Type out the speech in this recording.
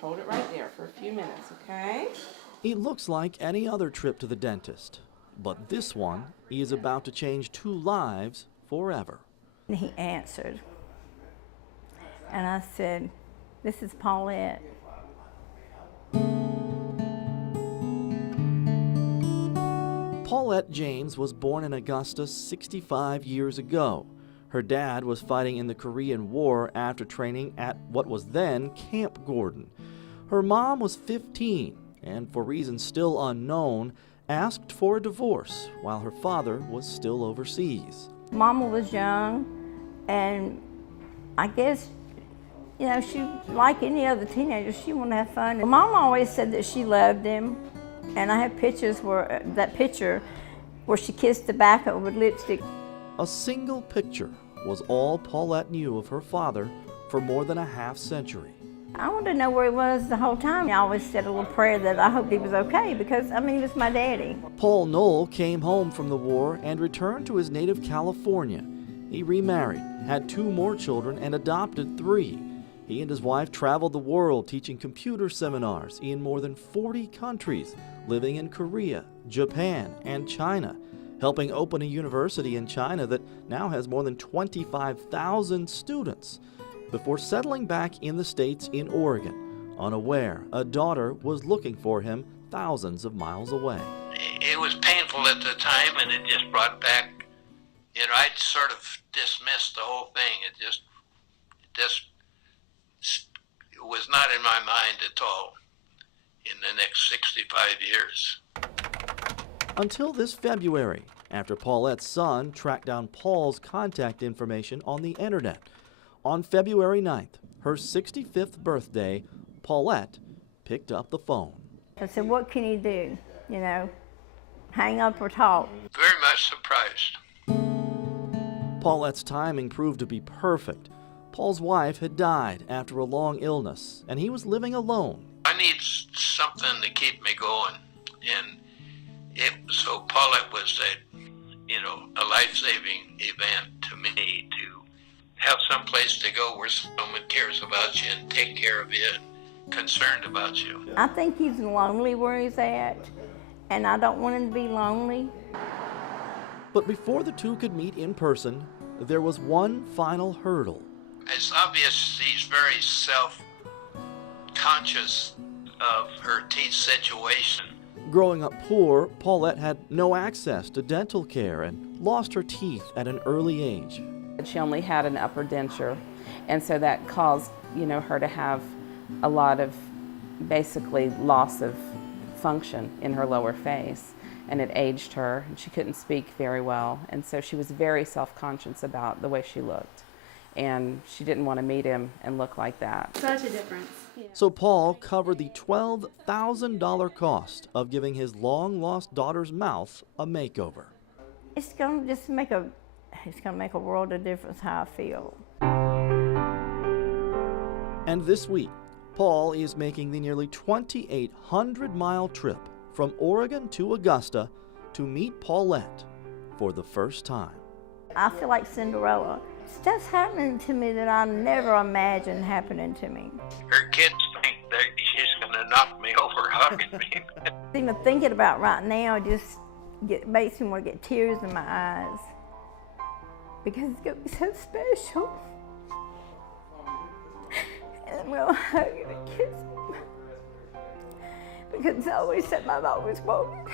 hold it right there for a few minutes, okay? It looks like any other trip to the dentist, but this one he is about to change 2 lives forever. He answered, and I said, "This is Paulette." Paulette James was born in Augusta 65 years ago. Her dad was fighting in the Korean War after training at what was then Camp Gordon. Her mom was 15 and, for reasons still unknown, asked for a divorce while her father was still overseas. Mama was young, and I guess, she, like any other teenager, she wanted to have fun. Mama always said that she loved him, and I have pictures that picture where she kissed the back of it with lipstick. A single picture was all Paulette knew of her father for more than a half-century. I wanted to know where he was the whole time. I always said a little prayer that I hoped he was okay because, he was my daddy. Paul Knoll came home from the war and returned to his native California. He remarried, had 2 more children, and adopted 3. He and his wife traveled the world teaching computer seminars in more than 40 countries, living in Korea, Japan, and China, helping open a university in China that now has more than 25,000 students, before settling back in the States in Oregon, unaware a daughter was looking for him thousands of miles away. It was painful at the time, and it just brought back, I'd sort of dismissed the whole thing. It just was not in my mind at all in the next 65 years. Until this February, after Paulette's son tracked down Paul's contact information on the internet. On February 9th, her 65th birthday, Paulette picked up the phone. I said, "What can you do? Hang up or talk?" Very much surprised. Paulette's timing proved to be perfect. Paul's wife had died after a long illness, and he was living alone. I need something to keep me going, and so Paulette was a life-saving event to me, to have some place to go where someone cares about you and take care of you and concerned about you. I think he's lonely where he's at, and I don't want him to be lonely. But before the two could meet in person, there was one final hurdle. It's obvious he's very self-conscious of her teeth situation. Growing up poor, Paulette had no access to dental care and lost her teeth at an early age. She only had an upper denture, and so that caused, her to have a lot of basically loss of function in her lower face, and it aged her, and she couldn't speak very well, and so she was very self-conscious about the way she looked, and she didn't want to meet him and look like that. Such a difference. So Paul covered the $12,000 cost of giving his long-lost daughter's mouth a makeover. It's going to just make a world of difference how I feel. And this week, Paul is making the nearly 2,800-mile trip from Oregon to Augusta to meet Paulette for the first time. I feel like Cinderella. Stuff's happening to me that I never imagined happening to me. Her kids think that she's going to knock me over hugging me. Even thinking about right now just makes me want to get tears in my eyes. Because it's going to be so special. And I'm going to hug him and kiss him. Because it's always something I've always wanted.